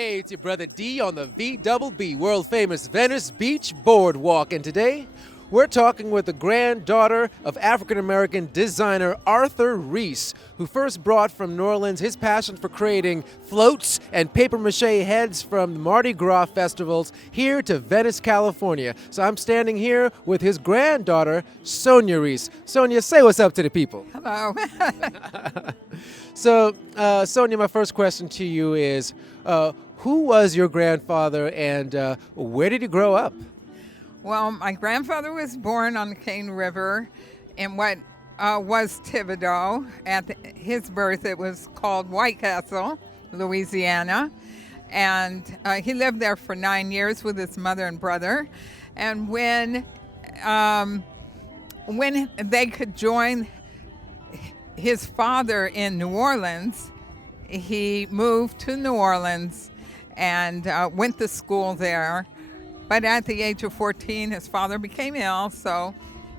Hey, it's your brother D on the VBB, world famous Venice Beach Boardwalk, and today we're talking with the granddaughter of African-American designer Arthur Reese, who first brought from New Orleans his passion for creating floats and paper-mache heads from Mardi Gras festivals here to Venice, California. So I'm standing here with his granddaughter, Sonya Reese. Sonya, say what's up to the people. Hello. So, Sonya, my first question to you is, who was your grandfather and where did he grow up? Well, my grandfather was born on the Cane River in what was Thibodaux. At his birth, it was called White Castle, Louisiana. And he lived there for 9 years with his mother and brother. And when they could join his father in New Orleans, he moved to New Orleans and went to school there. But at the age of 14, his father became ill, so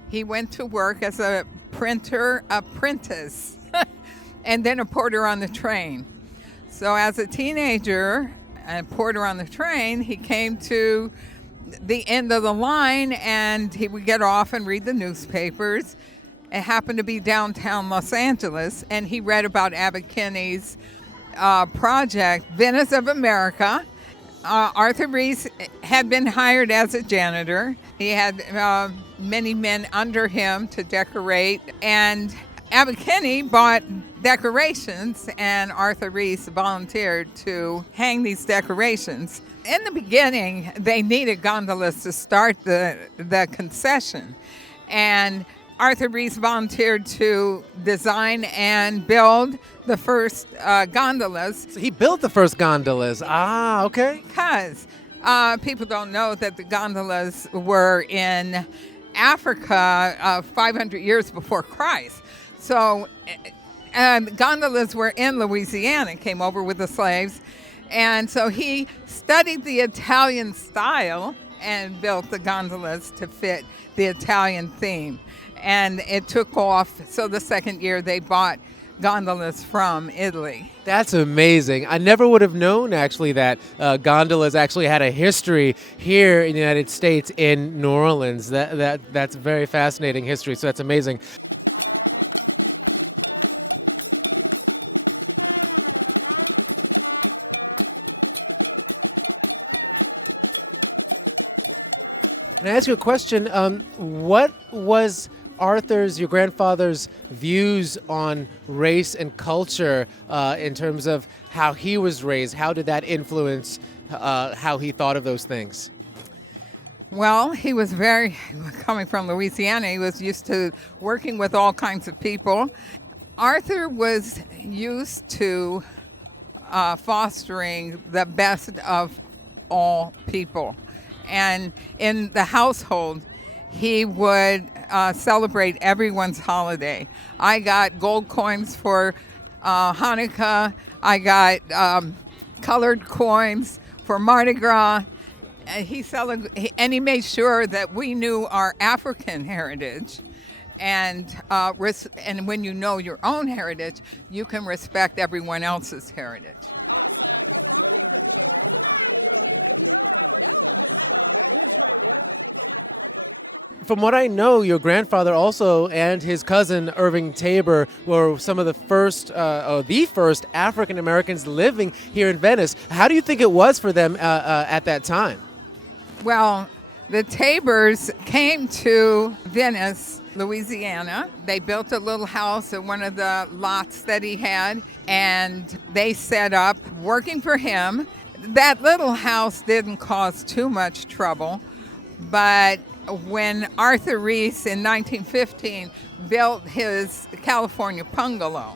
he went to work as a printer apprentice and then a porter on the train. So as a teenager and porter on the train, he came to the end of the line and he would get off and read the newspapers. It happened to be downtown Los Angeles, and he read about Abbott Kinney's project, Venice of America. Arthur Reese had been hired as a janitor. He had many men under him to decorate, and Abbott Kinney bought decorations, and Arthur Reese volunteered to hang these decorations. In the beginning, they needed gondolas to start the concession, and Arthur Reese volunteered to design and build the first gondolas. So he built the first gondolas. Ah, okay. Because people don't know that the gondolas were in Africa 500 years before Christ. So gondolas were in Louisiana, came over with the slaves. And so he studied the Italian style and built the gondolas to fit the Italian theme. And it took off, so the second year they bought gondolas from Italy. That's amazing. I never would have known, actually, that gondolas actually had a history here in the United States in New Orleans. That's very fascinating history, so that's amazing. Can I ask you a question? What was your grandfather's views on race and culture in terms of how he was raised? How did that influence how he thought of those things? Well, he was coming from Louisiana, he was used to working with all kinds of people. Arthur was used to fostering the best of all people. And in the household, he would celebrate everyone's holiday. I got gold coins for Hanukkah. I got colored coins for Mardi Gras. And he made sure that we knew our African heritage. And when you know your own heritage, you can respect everyone else's heritage. From what I know, your grandfather also and his cousin Irving Tabor were some of the first African Americans living here in Venice. How do you think it was for them at that time? Well, the Tabors came to Venice, Louisiana. They built a little house in one of the lots that he had, and they set up working for him. That little house didn't cause too much trouble, but when Arthur Reese in 1915 built his California bungalow,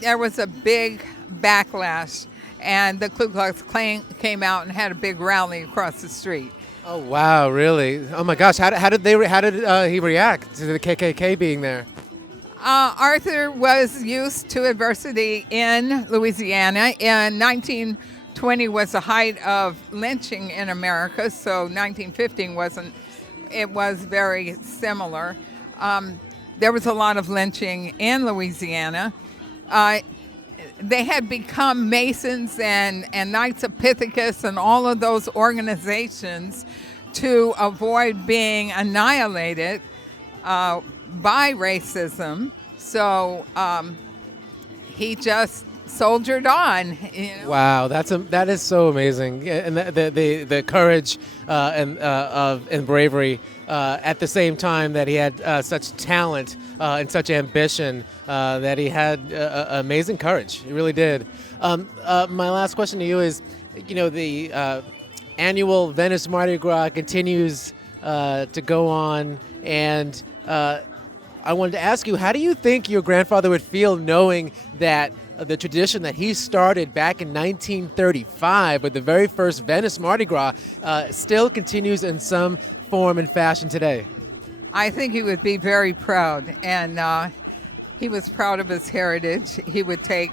there was a big backlash, and the Ku Klux Klan came out and had a big rally across the street. Oh wow, really? Oh my gosh, how did he react to the KKK being there? Arthur was used to adversity in Louisiana. In 1920 was the height of lynching in America, so 1915 wasn't. It was very similar. There was a lot of lynching in Louisiana. they had become Masons and Knights of Pythagus and all of those organizations to avoid being annihilated by racism. So he just soldiered on. Wow, that is so amazing, and the courage and bravery at the same time that he had such talent and such ambition, that he had amazing courage. He really did. My last question to you is, the annual Venice Mardi Gras continues to go on, and I wanted to ask you, how do you think your grandfather would feel knowing that the tradition that he started back in 1935 with the very first Venice Mardi Gras still continues in some form and fashion today? I think he would be very proud, and he was proud of his heritage. He would take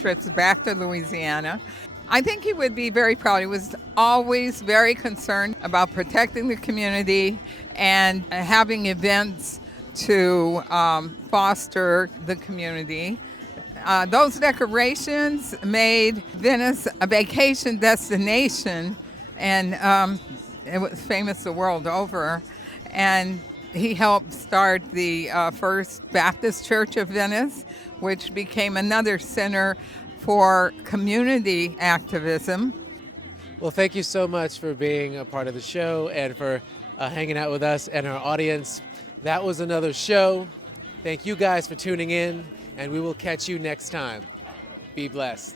trips back to Louisiana. I think he would be very proud. He was always very concerned about protecting the community and having events to foster the community. Those decorations made Venice a vacation destination, and it was famous the world over. And he helped start the first Baptist Church of Venice, which became another center for community activism. Well, thank you so much for being a part of the show and for hanging out with us and our audience. That was another show. Thank you guys for tuning in, and we will catch you next time. Be blessed.